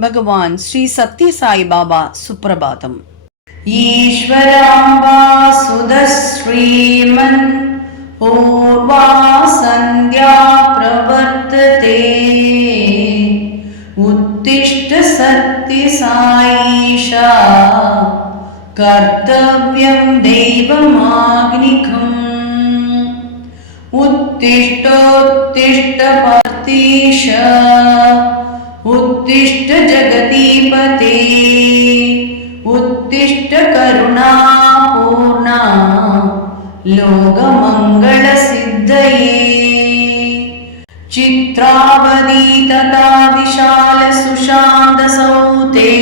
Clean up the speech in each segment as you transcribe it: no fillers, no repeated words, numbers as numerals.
भगवान श्री सत्य साई बाबा सुप्रभातम। ईश्वराम्बा सुदश्रीमन् पूर्वा संध्या प्रवर्तते उत्तिष्ठ सत्य साईशा कर्तव्यं दैवमाग्निकम् उत्तिष्ठोत्तिष्ठ पार्थीश उत्तिष्ठ जगतीपते उत्तिष्ठ करुणापूर्णा लोकमङ्गलसिद्धये चित्रावती तथा विशाल सुशान्तसौते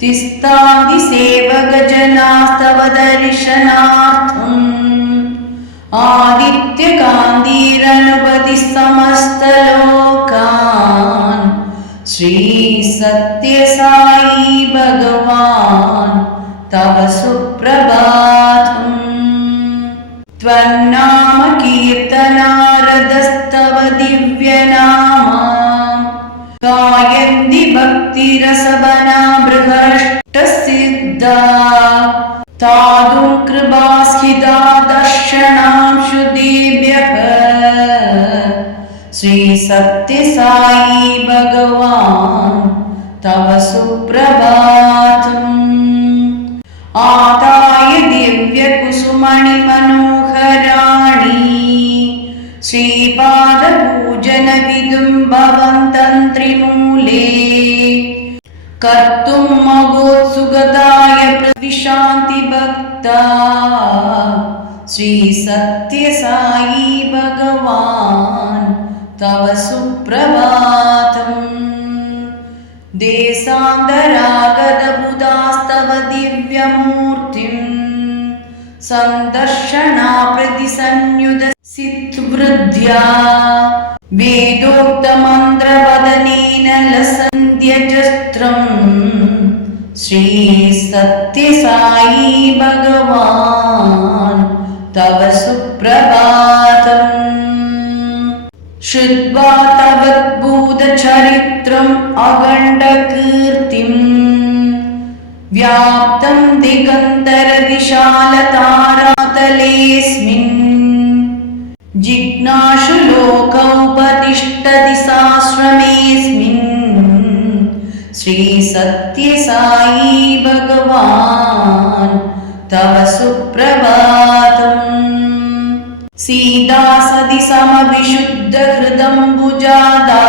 तिस्तादिसेवकजनास्तव दर्शनार्थम् आदित्यकान्तिरनुपति समस्तलोकान् श्री सत्य साई भगवान् तव सुप्रभातम्। त्वन्नाम कीर्तनारदस्तव दिव्यनामा गायन्ति भक्तिरसवना बृहष्टसिद्धा तादुं कृपास्थिता दर्शनांशुदेभ्यः श्री सत्य साई भगवान् तव सुप्रभातम्। आदाय दिव्य कुसुमणि मनोहराणि श्रीपाद पूजन विदुं भवन्तन्त्रिमूले कर्तुं महोत्सुकताय प्रविशान्ति भक्ता श्री सत्य साई भगवान् तव सुप्रभातम्। देशान्तरागत बुधास्तव दिव्यमूर्तिम् सन्दर्शना प्रतिसंयुत सिद्वृद्ध्या वेदोक्तमन्त्रवदनेन लसन्त्यजस्त्रम् श्री सत्य साई भगवान् तव सुप्रभातम्। श्रुत्वा तवद्भूतचरित्रम् अखण्डकीर्तिम् व्याप्तं दिगन्तरविशालतारातलेऽस्मिन् जिज्ञासु लोकोपतिष्ठति साश्रमेऽस्मिन् श्री सत्य साई भगवान् तव सुप्रभातम्। सीता सति समविशुद्ध हृदम्बुजादा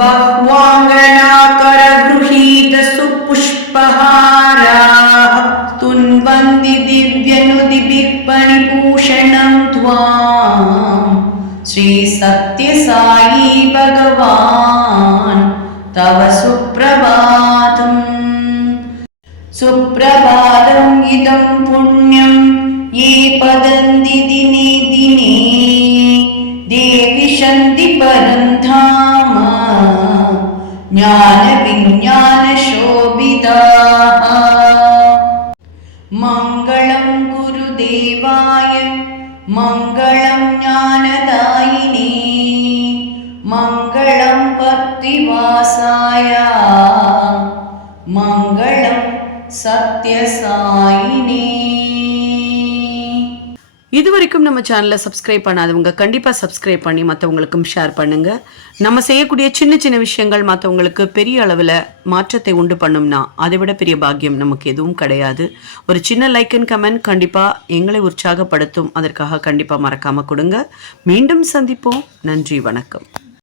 बह्वाङ्गनाकरगृहीत सुपुष्पहाराः तुन्वन्ति दिव्यनुदिभिः फणिभूषणं त्वां श्री सत्य साई भगवान् तव सुप्रभातम्। सुप्रभातम् इदं पुण्यं ये पदन्ति दिने दिने देविशन्ति परन्धाम ज्ञानविज्ञानशोभिताः। मङ्गलं गुरुदेवाय मङ्गलं ज्ञानदायिने मङ्गलं भक्तिवासाय मङ्गलं सत्यसायिने। இதுவரைக்கும் நம்ம சேனலை சப்ஸ்கிரைப் பண்ணாதவங்க கண்டிப்பா சப்ஸ்கிரைப் பண்ணி மற்றவங்களுக்கும் ஷேர் பண்ணுங்க. நம்ம செய்யக்கூடிய சின்ன சின்ன விஷயங்கள் மற்றவங்களுக்கு பெரிய அளவில் மாற்றத்தை உண்டு பண்ணும்னா அதை விட பெரிய பாக்கியம் நமக்கு எதுவும் கிடையாது. ஒரு சின்ன லைக் அண்ட் கமெண்ட் கண்டிப்பா எங்களை உற்சாகப்படுத்தும். அதற்காக கண்டிப்பா மறக்காம கொடுங்க. மீண்டும் சந்திப்போம். நன்றி, வணக்கம்.